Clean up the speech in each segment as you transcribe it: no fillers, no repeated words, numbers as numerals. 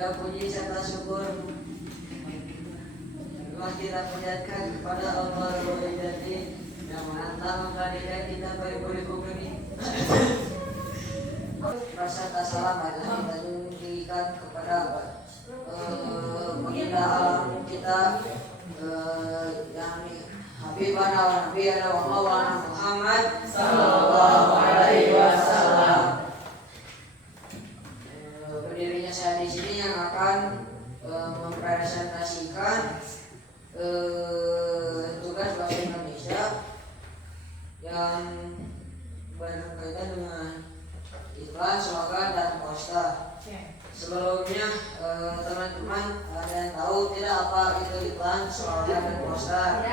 Ya puji serta syukur telah kita panjatkan kepada Allah Rabbul Izzati yang telah menghadirkan kita baik-baik ini. Rasa salam adalah kita meninggikan kepada baginda alam kita yang Habibana wa Nabiyana wa Maulana Muhammad sallallahu alaihi wasallam. Berdirinya saya di sini yang akan mempresentasikan tugas bahasa Indonesia yang berkaitan dengan iklan, slogan, dan poster. Sebelumnya teman-teman ada yang tahu tidak apa itu iklan, slogan, dan poster?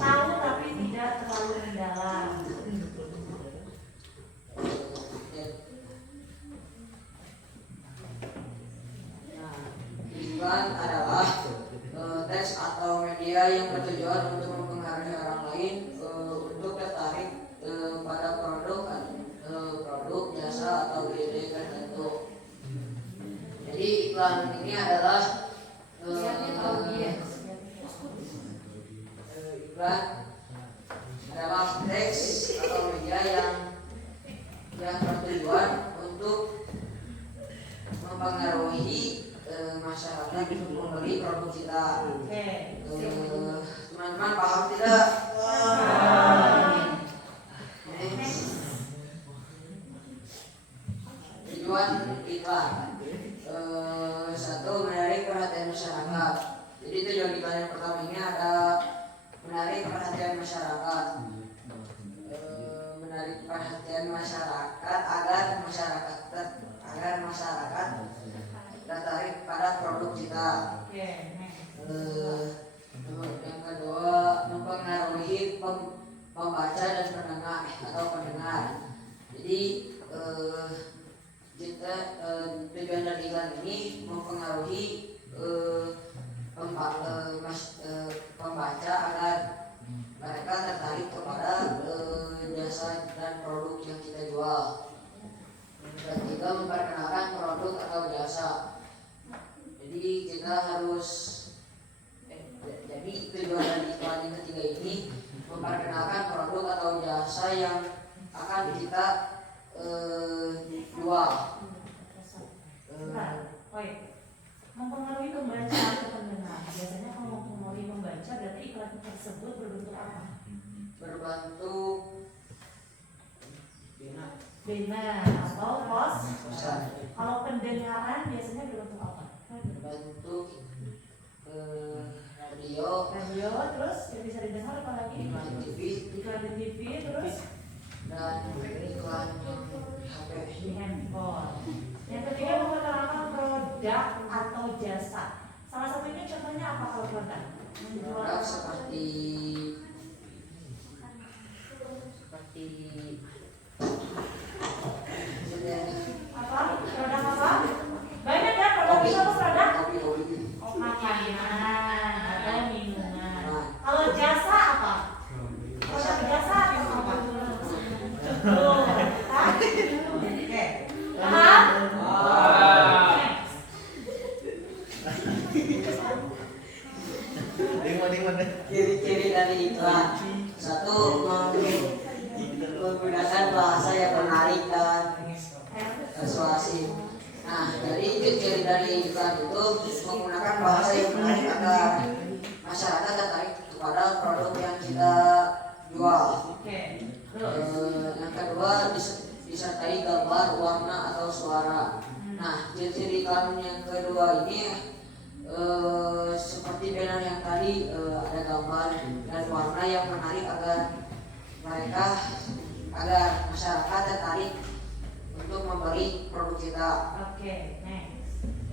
Tahu tapi tidak terlalu mendalam. Iklan adalah teks atau media yang bertujuan untuk mempengaruhi orang lain untuk tertarik pada produk, jasa atau ide tertentu. Jadi iklan ini adalah iklan adalah teks atau media yang bertujuan untuk mempengaruhi masyarakat untuk membeli produk kita. Teman-teman paham tidak? Tujuan iklan satu, menarik perhatian masyarakat. Jadi tujuan iklan yang pertama ini ada menarik perhatian masyarakat, menarik perhatian masyarakat agar masyarakat tertarik pada produk kita. Yang kedua, mempengaruhi pembaca dan pendengar. Jadi tujuan dari iklan ini mempengaruhi pembaca agar mereka tertarik kepada jasa dan produk yang kita jual. Ketiga, memperkenalkan produk atau jasa. Jadi kita harus jadi tujuan dari iklan yang ketiga ini memperkenalkan produk atau jasa yang akan kita jual. Mempengaruhi pembaca atau pendengar. Biasanya kalau mempengaruhi pembaca berarti iklan tersebut berbentuk apa? Berbentuk banner atau poster. Kalau pendengaran biasanya berbentuk apa? Berbentuk radio, terus yang bisa didengar apa lagi? iklan di TV, terus dan iklan HP, di handphone. Yang ketiga, memperkenalkan produk atau jasa. Salah satunya contohnya apa kalau produk? produk seperti apa? Produk apa? Banyak ya produk itu apa produk? kopi. Makanan atau minuman. Kalau jasa apa? Produk jasa apa? Oke. Paham? Ciri-ciri dari iklan. Satu, menggunakan bahasa yang menarik dan persuasif. Nah, jadi ciri dari iklan itu menggunakan bahasa yang menarik agar masyarakat tertarik kepada produk yang kita jual. Yang kedua, disertai gambar, warna atau suara. Nah, ciri iklan yang kedua ini seperti banner yang tadi, ada gambar dan warna yang menarik agar masyarakat tertarik untuk membeli produk kita.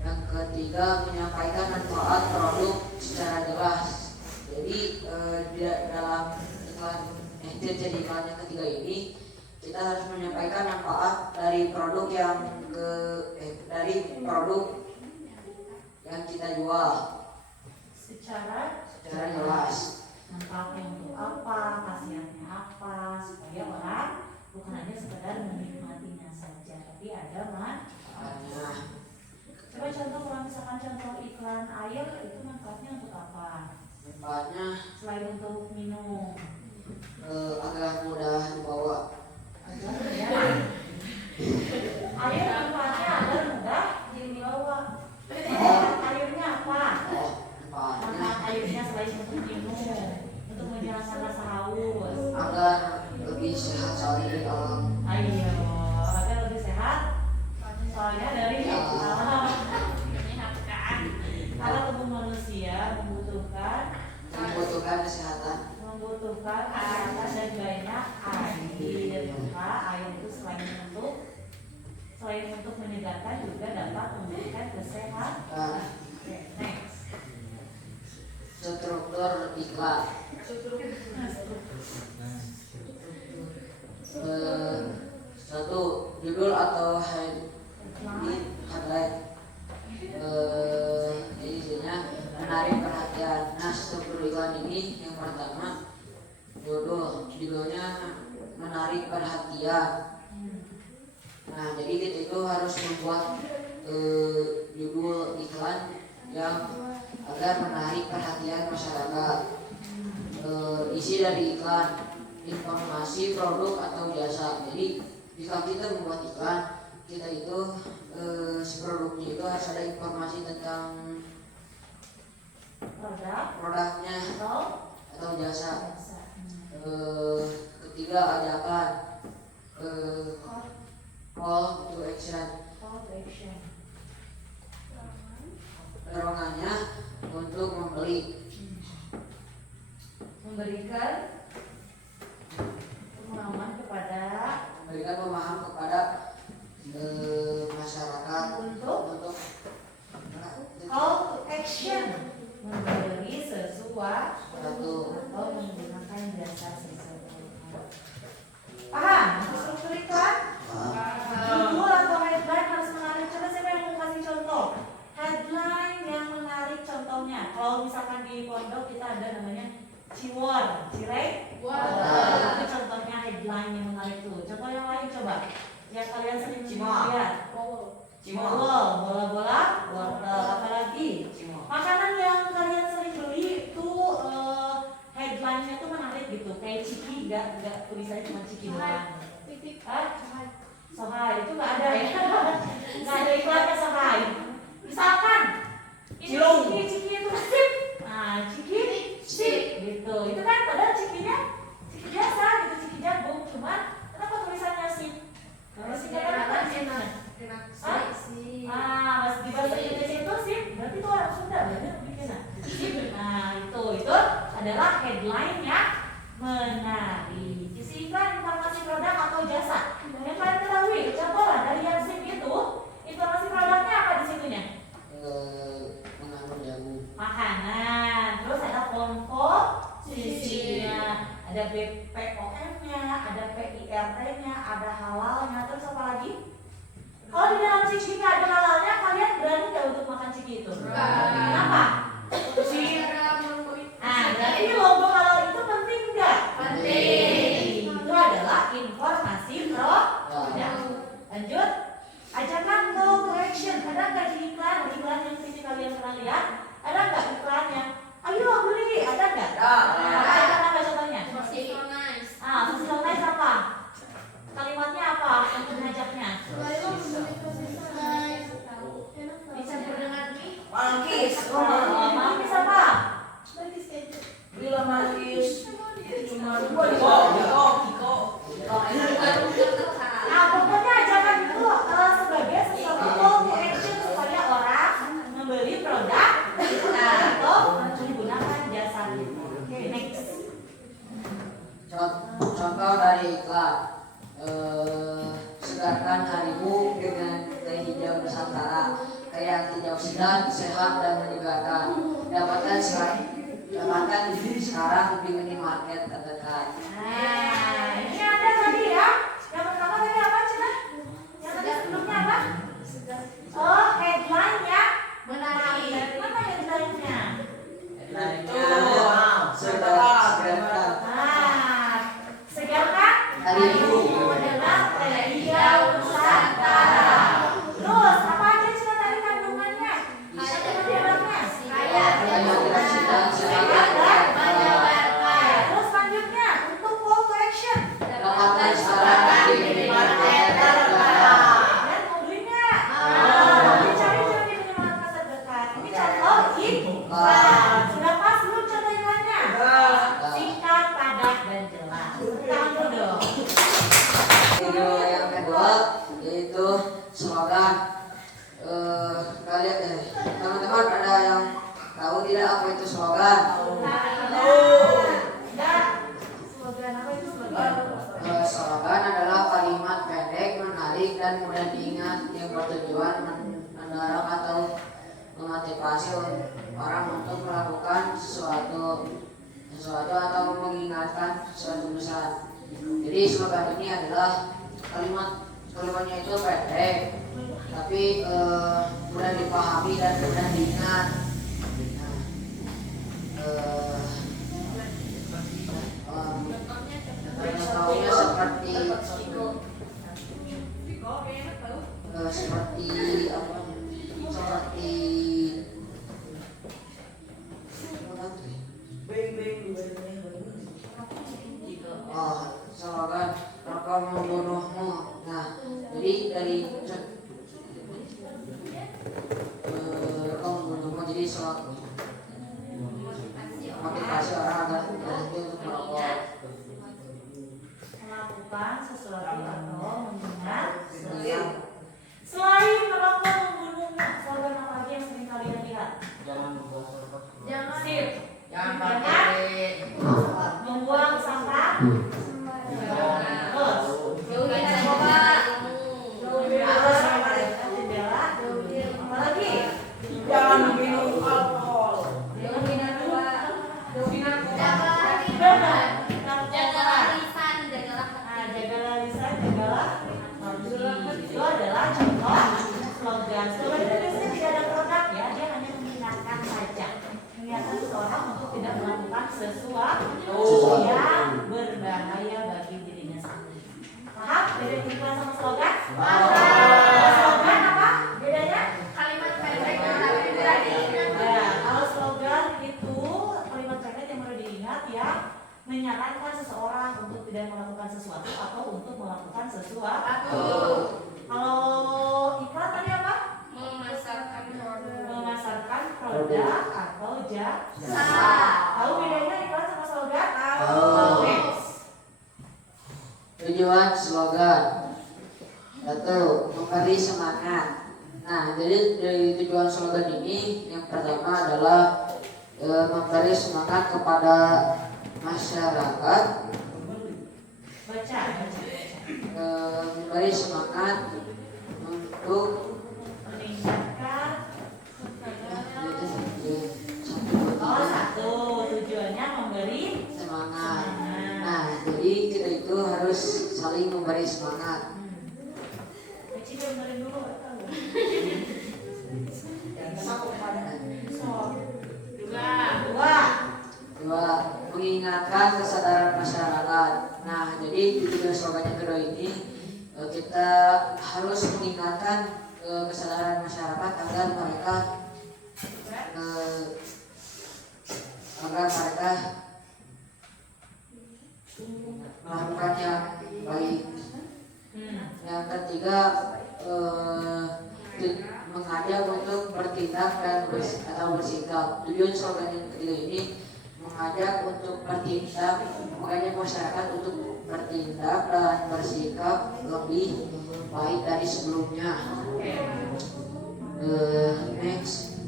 Yang ketiga, menyampaikan manfaat produk secara jelas. Jadi dalam iklan jadi iklan yang ketiga ini kita harus menyampaikan manfaat dari produk yang kita jual secara jelas. Manfaatnya untuk apa, khasiatnya apa, supaya orang bukan hanya sekedar menikmatinya saja. iklan air itu manfaatnya untuk apa? Manfaatnya Selain untuk minum. agar mudah dibawa. Ya. Air manfaatnya agar mudah dibawa. Airnya apa? Manfaatnya Manfaat airnya selain untuk minum, untuk menghilangkan rasa haus. agar lebih sehat soalnya di alam. Ayo, agar lebih sehat. Soalnya dari alam. Menyehatkan. Karena tubuh manusia membutuhkan kesehatan. Membutuhkan kesehatan dan banyak air. Maka air itu selain untuk menyegarkan juga dapat memberikan kesehatan. Oke, next. Struktur iklan. Satu, judul atau headline. Jadi isinya menarik perhatian. Nah, struktur iklan ini yang pertama judulnya menarik perhatian. Nah, jadi kita itu harus membuat judul iklan yang agar menarik perhatian masyarakat. Isi dari iklan informasi produk atau jasa. Jadi jika kita membuat iklan, kita itu produknya itu harus ada informasi tentang produknya atau jasa. Ketiga, ajakan call to action. Dorongannya untuk membeli. Memberikan pemahaman kepada masyarakat untuk call to action, memberi sesuatu atau menggunakan jasa sesuatu. Paham? Struktur iklan? Judul atau headline harus menarik. Coba siapa yang mau kasih contoh? Headline yang menarik contohnya. Kalau misalkan di pondok kita ada namanya ciwon, cireng. Itu contohnya headline yang menarik tuh. Contoh yang lain coba. Yang kalian sering lihat. Bola-bola, wortel, apalagi makanan yang kalian sering beli itu headline-nya tuh menarik gitu. Kayak ciki, enggak tulisannya cuma ciki doang. Sohai itu nggak ada ya, nggak ada iklannya Sohai. Misalkan ini ciki itu sip, nah ciki sip gitu. Itu kan padahal cikinya ciki biasa gitu, ciki jagung, cuman kenapa tulisannya sip? Terus ini kan gimana? Mas di bahasa Indonesia itu sip, berarti itu orang Sunda berarti bikinnya sip. Nah itu adalah headline yang menarik. Isi iklan informasi produk atau jasa. Yang kalian ketahui, contoh lah dari yang sip itu, informasi produknya apa di situnya? Mengandung jagung. Makanan. Terus ada komposisinya, ada BPOM-nya, ada PIRT-nya, ada halalnya. Terus apa lagi? Kalau di dalam ciki nggak ada halalnya, kalian berani nggak untuk makan ciki itu? Kenapa? Berarti logo halal itu penting nggak? Penting. Itu adalah informasi produk. Lanjut. Ajakan call to action. Ada nggak di iklan yang sini kalian pernah lihat? Ada nggak iklan yang ayo beli? Ada nggak? Ada apa contohnya? Social nice apa? Kalimatnya apa? Untuk mengajaknya? Dicampur dengan mie? Malkis. Malkis apa? Bila malkis cuma Nah, pokoknya ajakan itu sebagai sesuatu call to action supaya orang membeli produk atau menggunakan jasa itu. Oke, next. Contoh dari iklan. Segarkan harimu dengan teh hijau Nusantara. Teh yang hijau segar, sehat dan menyegarkan. Dapatkan sekarang di minimarket terdekat. Nah, ini ada tadi ya. Yang pertama tadi apa, Cina? Yang tadi sebelumnya apa? Oh, headline ya menarik. Mana headline-nya? Segarkan. Segarkan harimu adalah teh hijau Nusantara. Terus apa aja Cina tadi kandungannya? Ada di dalamnya. slogan. Kalian teman-teman ada yang tahu tidak apa itu slogan? Slogan apa itu slogan? Slogan adalah kalimat pendek, menarik dan mudah diingat yang bertujuan mendorong atau memotivasi orang untuk melakukan sesuatu atau mengingatkan suatu pesan. Jadi slogan ini adalah kalimatnya itu pendek tapi mudah dipahami dan mudah diingat. Contohnya seperti slogan raka membunuhmu. Nah, jadi dari raka membunuhmu jadi motivasi orang agar berhenti untuk merokok. Melakukan sesuatu atau mendengar sesuatu. Selain merokok membunuhnya, slogan apa lagi yang sering kalian lihat? Jangan sip. Jangan membuang sampah. Terus jauhi narkoba. Jauhi jendela. Apa lagi? Jangan minum alkohol. Jauhi narkoba. Jauhi narkoba. Jagalah lisan, jagalah itu adalah contoh slogan. Slogan itu biasanya tidak ada produk ya, dia hanya mengingatkan saja, mengingatkan seseorang untuk tidak melakukan sesuatu yang berbahaya bagi dirinya sendiri. Paham beda iklan sama slogan? Slogan apa bedanya? Kalimat pendek tapi mudah diingat. Nah, kalau slogan itu kalimat pendek yang mudah diingat ya, menyarankan seseorang untuk tidak melakukan sesuatu atau untuk melakukan sesuatu. Kalau iklan tadi apa? Memasarkan produk atau jasa. Tahu bedanya iklan sama slogan? Tahu. Tujuan slogan. Satu, memberi semangat. Nah, jadi dari tujuan slogan ini yang pertama adalah memberi semangat kepada masyarakat, memberi semangat untuk meningkatkan. Satu tujuannya memberi semangat. Nah, jadi kita itu harus saling memberi semangat. Dua, mengingatkan kesadaran masyarakat. Nah, jadi di tujuan slogan yang kedua ini kita harus mengingatkan kesadaran masyarakat agar mereka melakukan yang baik. Yang ketiga, mengajak untuk bertindak dan bersikap. Tujuan slogan yang ketiga ini mengajak untuk bertindak, mengajak masyarakat untuk bertindak dan bersikap lebih baik dari sebelumnya. Next,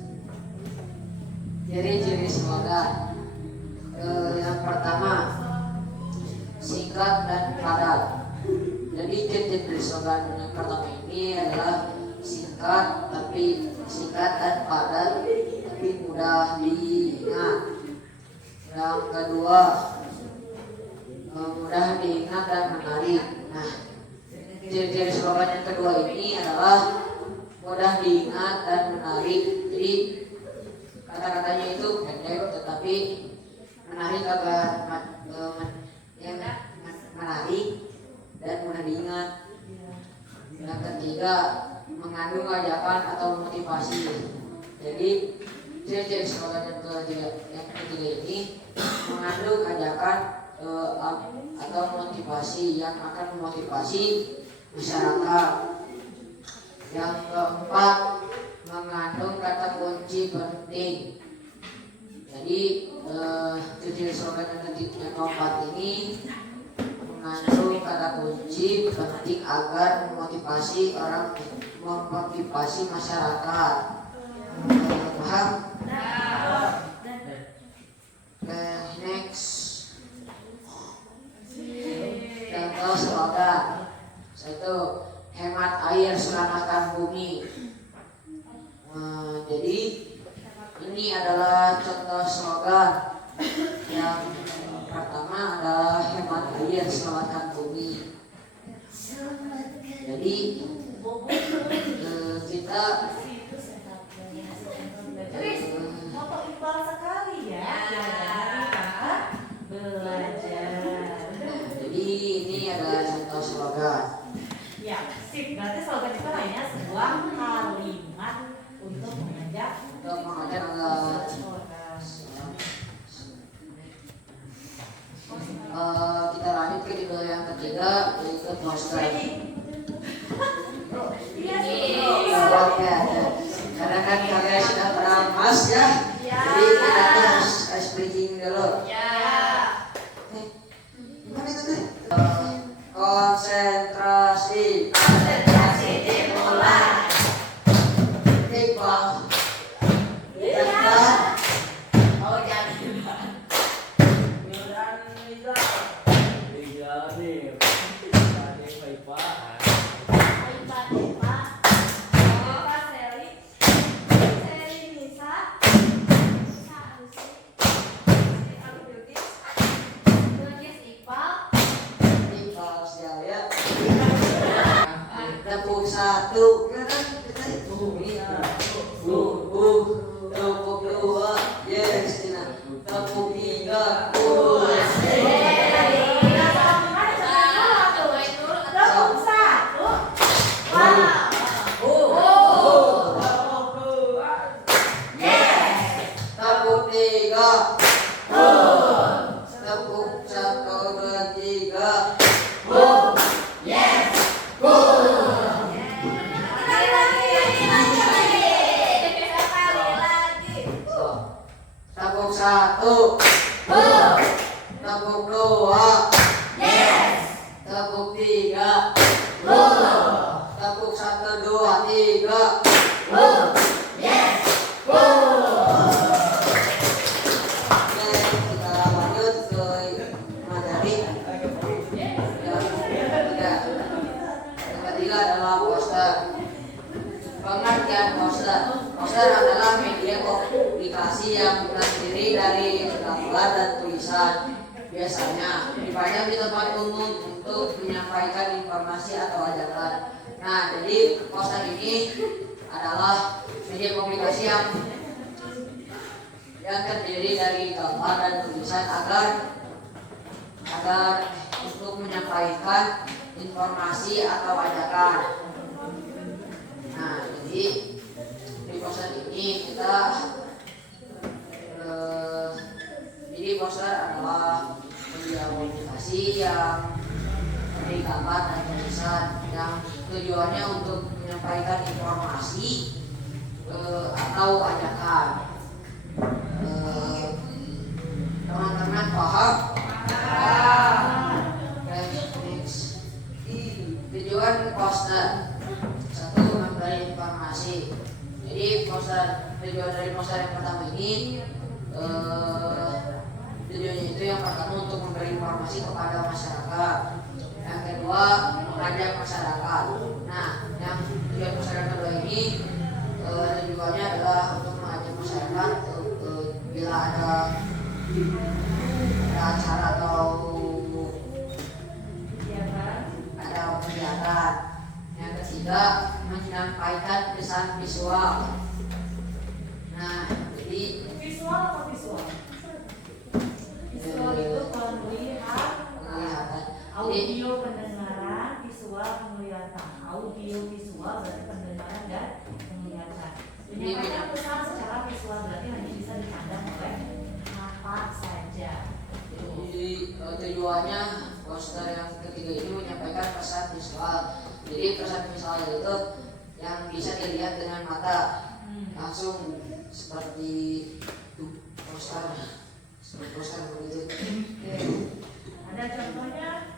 ciri-ciri slogan. Yang pertama, singkat dan padat. Jadi ciri-ciri slogan yang pertama ini adalah singkat dan padat tapi mudah diingat. Yang kedua, mudah diingat dan menarik. Nah, ciri-ciri slogan yang kedua ini adalah mudah diingat dan menarik. Jadi kata-katanya itu pendek tetapi menarik agar menarik dan mudah diingat. Yang ketiga, mengandung ajakan atau motivasi. Jadi ciri-ciri slogan yang ketiga ini mengandung ajakan atau motivasi yang akan memotivasi masyarakat. Yang keempat, mengandung kata kunci penting. Jadi ciri-ciri slogan yang keempat ini mengandung kata kunci penting agar memotivasi memotivasi masyarakat. Paham? Next. Contoh slogan. 1. Hemat air, selamatkan bumi. Jadi ini adalah contoh slogan. Yang pertama adalah hemat air, selamatkan bumi. Jadi kita moto iqbal sekali ya. Belajar. Jadi ini adalah contoh slogan. Ya, sip. Berarti slogan itu hanya sebuah kalimat untuk mengajak kita lanjut ke tipe yang ketiga, yaitu poster. Karena kan kalian sudah pernah mas ya, jadi kita harus speaking dulu. Gimana itu tuh? Konsentrasi dimulai. Iqbal. Tepuk 1, tepuk 2, yes, tepuk 3, tepuk 1, 2, 3. Tepuk 1, tepuk 2, tepuk 3, tepuk 1, 2, 3. Oke, kita lanjut ke materi yang ketiga. Yang ketiga adalah poster. Pengertian poster. Poster adalah media komunikasi yang terdiri dari gambar dan tulisan. Biasanya dipajang di tempat umum untuk menyampaikan informasi atau ajakan. Nah, jadi poster ini adalah media komunikasi yang terdiri dari gambar dan tulisan agar untuk menyampaikan informasi atau ajakan. Nah, jadi di poster ini kita jadi poster adalah media komunikasi yang dari gambar dan tulisan yang tujuannya untuk menyampaikan informasi atau ajakan. Teman-teman paham? Next. Tujuan poster. 1. Memberi informasi. Jadi tujuan dari poster yang pertama ini tujuannya itu yang pertama untuk memberi informasi kepada masyarakat. Yang kedua, mengajak masyarakat. Nah, yang tujuan poster yang kedua ini tujuannya adalah untuk mengajak masyarakat bila ada acara atau ada kegiatan. Yang ketiga, menyampaikan pesan visual. Nah, jadi visual apa visual? Visual itu penglihatan, audio pendengaran, visual penglihatan. Audio visual berarti pendengaran dan penglihatan. Menyampaikan pesan secara visual berarti hanya bisa dipandang oleh mata saja. Jadi tujuannya poster yang ketiga ini menyampaikan pesan visual. Jadi pesan visual itu yang bisa dilihat dengan mata langsung seperti poster begitu. Ada contohnya?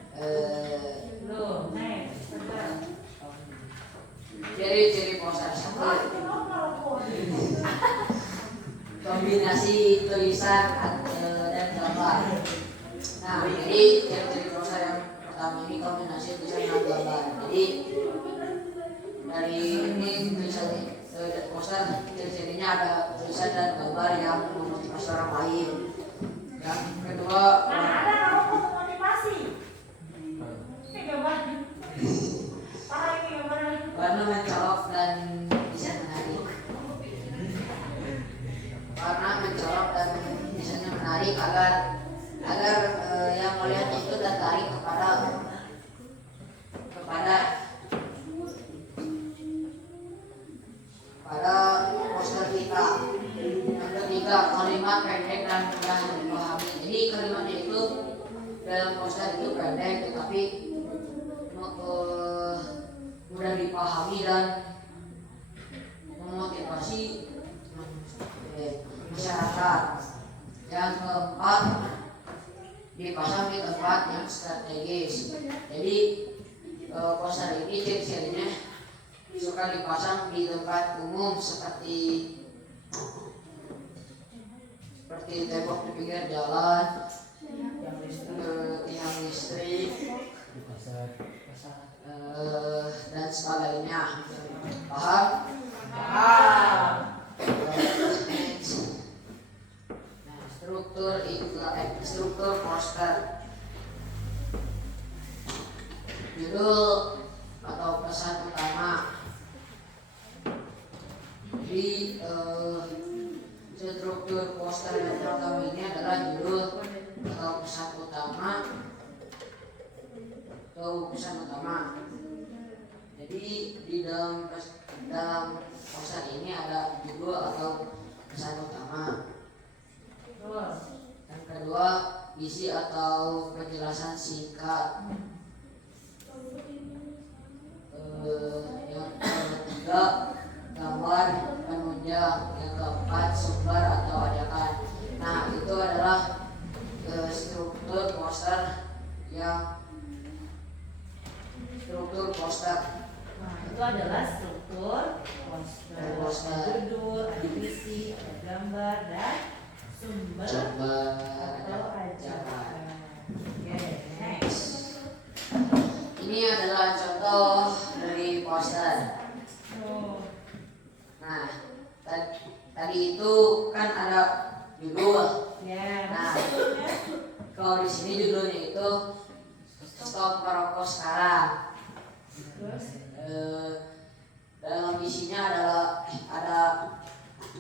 Next. Ciri-ciri poster satu, kombinasi tulisan dan gambar. Nah, jadi ciri-ciri poster yang pertama ini kombinasi tulisan dan gambar. Jadi dari ini tulisan poster ciri-cirinya ada tulisan dan gambar yang memotivasi orang lain. Yang kedua, ada kalau motivasi. Ini gambar. Parah ini gambar. warna mencolok dan desain menarik. Warna mencolok dan desainnya menarik agar yang melihat itu tertarik pada poster kita. Yang ketiga, kalimat pendek dan mudah dipahami. Jadi kalimatnya itu dalam poster itu pendek tetapi mudah dipahami dan memotivasi masyarakat. Yang keempat, dipasang di tempat yang strategis. Jadi poster ini ciri-cirinya suka dipasang di tempat umum seperti tembok di pinggir jalan, tiang listrik, dan sebagainya. Paham? Paham. Nah, struktur poster. Judul atau pesan utama. Di struktur poster yang pertama ini adalah judul atau pesan utama. Jadi di dalam poster ini ada judul atau pesan utama. Yang kedua, isi atau penjelasan singkat. Yang ketiga, gambar penunjang. Yang keempat, sumber atau ajakan. Nah, itu adalah struktur poster. Nah, itu adalah struktur poster. Ada judul, ada isi, ada gambar dan sumber atau ajakan. Oke, next. Ini adalah contoh dari poster. Nah, tadi itu kan ada judul. Ya, Nah, maksudnya kalau di sini judulnya itu stop merokok sekarang. terus Dalam isinya ada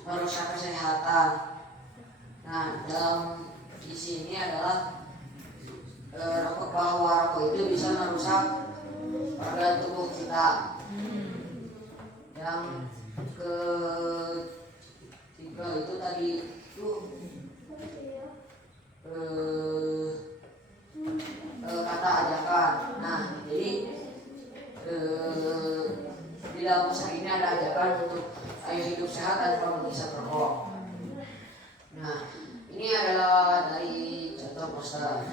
merusak kesehatan. Nah, dalam isi ini adalah bahwa rokok itu bisa merusak organ tubuh kita. Yang ketiga itu tadi itu kata ajakan. Nah, jadi di dalam poster ini ada ajakan untuk ayo hidup sehat tanpa menghisap rokok. Nah, ini adalah dari contoh poster.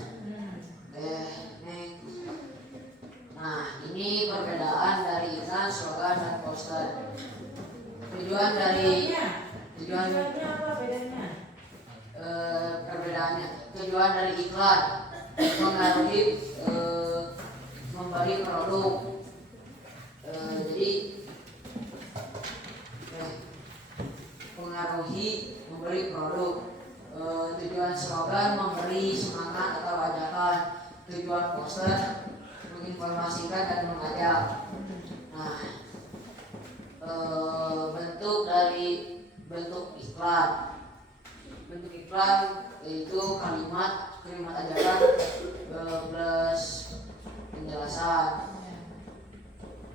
Nah, ini perbedaan dari iklan, slogan, dan poster. Tujuan apa bedanya? Perbedaannya, tujuan dari iklan mengaruhi membeli produk. Jadi mengaruhi membeli produk. Tujuan slogan memberi semangat atau ajakan. Tujuan poster menginformasikan dan mengajak. Nah, bentuk iklan. Bentuk iklan yaitu kalimat ajakan plus penjelasan.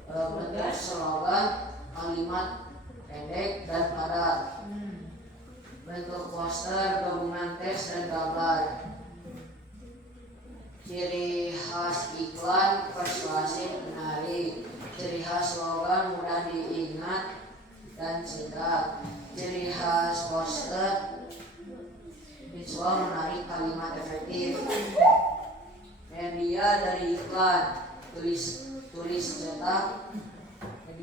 Bentuk slogan kalimat pendek dan padat. Bentuk poster gabungan teks dan gambar. Ciri khas iklan persuasif menarik. Ciri khas slogan mudah diingat dan singkat. Ciri khas poster visual menarik, kalimat efektif. Media dari iklan tulis cetak,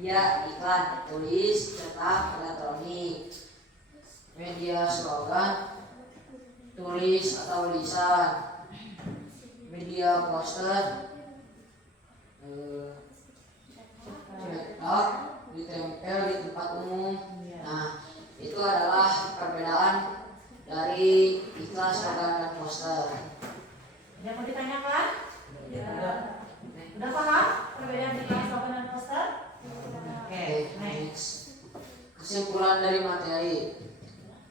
media iklan, tulis, cetak, elektronik. Media slogan, tulis atau lisan. Media poster, cetak, ditempel di tempat umum. Nah, itu adalah perbedaan dari iklan, slogan, dan poster. Ada mau ditanyakan? Udah paham perbedaan iklan, slogan, dan poster? Oke, next. Kesimpulan dari materi.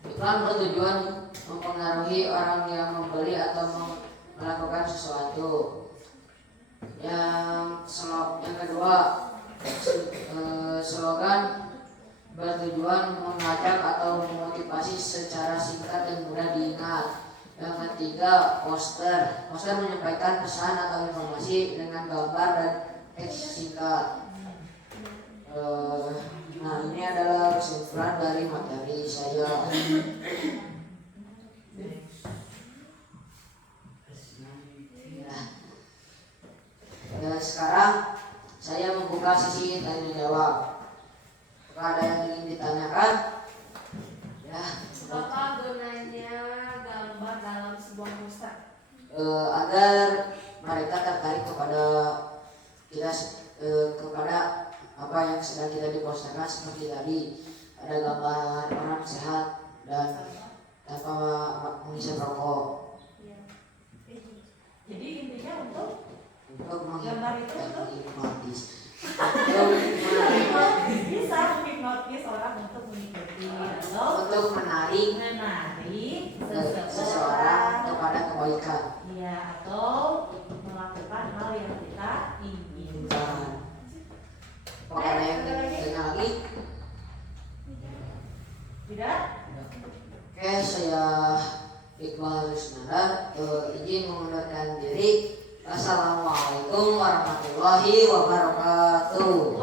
Iklan bertujuan mempengaruhi orang yang membeli atau melakukan sesuatu. Yang kedua, slogan bertujuan mengajak atau memotivasi secara singkat dan mudah diingat. Yang ketiga, poster menyampaikan pesan atau informasi dengan gambar dan teks singkat. Nah, ini adalah kesimpulan dari materi saya. Sekarang saya membuka sesi tanya jawab. Apakah ada yang ingin ditanyakan? Ya. Apa gunanya gambar dalam sebuah poster? Agar mereka tertarik kepada kita, kepada apa yang sedang kita diposterkan. Seperti tadi ada gambar orang sehat dan tanpa menghisap rokok. Jadi intinya untuk Gambar itu hipnotis. Bisa menghipnotis orang untuk mengikuti atau Untuk menarik seseorang kepada kebaikan. Iya, atau melakukan hal yang kita inginkan. Apakah ada yang tanya lagi? Tidak? Oke, saya Iqbal Rusnada, izin mengundurkan diri. Assalamualaikum warahmatullahi wabarakatuh.